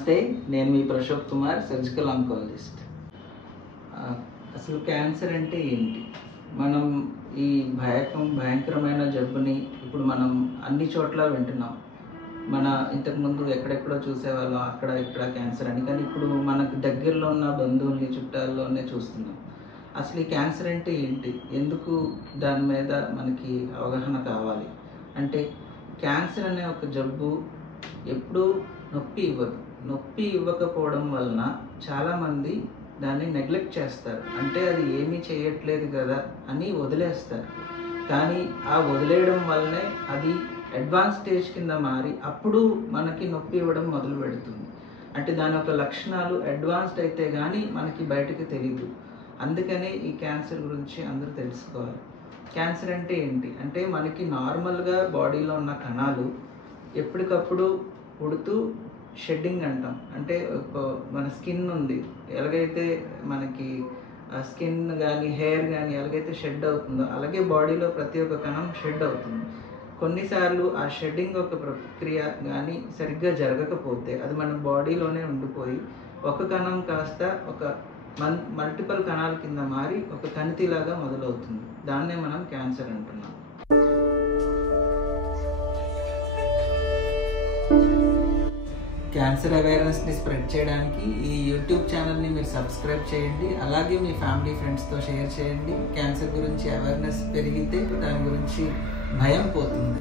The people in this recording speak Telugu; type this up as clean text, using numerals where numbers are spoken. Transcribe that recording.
నమస్తే, నేను మీ ప్రశోభ్ కుమార్, సర్జికల్ ఆంకాలజిస్ట్. అసలు క్యాన్సర్ అంటే ఏంటి? మనం ఈ భయంకరమైన జబ్బుని ఇప్పుడు మనం అన్ని చోట్ల వింటున్నాం. ఇంతకుముందు ఎక్కడెక్కడో చూసేవాళ్ళం, అక్కడ ఇక్కడ క్యాన్సర్ అని, కానీ ఇప్పుడు మనకు దగ్గరలో ఉన్న బంధువుల్ని చుట్టాల్లోనే చూస్తున్నాం. అసలు ఈ క్యాన్సర్ అంటే ఏంటి? ఎందుకు దాని మీద మనకి అవగాహన కావాలి అంటే, క్యాన్సర్ అనే ఒక జబ్బు ఎప్పుడూ నొప్పి ఇవ్వకపోవడం వలన చాలామంది దాన్ని నెగ్లెక్ట్ చేస్తారు. అంటే అది ఏమీ చేయట్లేదు కదా అని వదిలేస్తారు. కానీ ఆ వదిలేయడం వల్లనే అది అడ్వాన్స్ స్టేజ్ కింద మారి అప్పుడు మనకి నొప్పి ఇవ్వడం మొదలు పెడుతుంది. అంటే దాని యొక్క లక్షణాలు అడ్వాన్స్డ్ అయితే కానీ మనకి బయటకు తెలియదు. అందుకనే ఈ క్యాన్సర్ గురించి అందరూ తెలుసుకోవాలి. క్యాన్సర్ అంటే ఏంటి అంటే, మనకి నార్మల్గా బాడీలో ఉన్న కణాలు ఎప్పటికప్పుడు పుడుతూ షెడ్డింగ్ అంటాం. అంటే మన స్కిన్ ఉంది, ఎలాగైతే మనకి స్కిన్ కానీ హెయిర్ కానీ ఎలాగైతే షెడ్ అవుతుందో, అలాగే బాడీలో ప్రతి ఒక్క కణం షెడ్ అవుతుంది. కొన్నిసార్లు ఆ షెడ్డింగ్ ఒక ప్రక్రియ కానీ సరిగ్గా జరగకపోతే అది మన బాడీలోనే ఉండిపోయి ఒక కణం కాస్త ఒక మల్టిపుల్ కణాల కింద మారి ఒక కణితిలాగా మొదలవుతుంది. దాన్నే మనం క్యాన్సర్ అంటున్నాం. క్యాన్సర్ అవేర్నెస్ని స్ప్రెడ్ చేయడానికి ఈ యూట్యూబ్ ఛానల్ని మీరు సబ్స్క్రైబ్ చేయండి. అలాగే మీ ఫ్యామిలీ ఫ్రెండ్స్తో షేర్ చేయండి. క్యాన్సర్ గురించి అవేర్నెస్ పెరిగితే దాని గురించి భయం పోతుంది.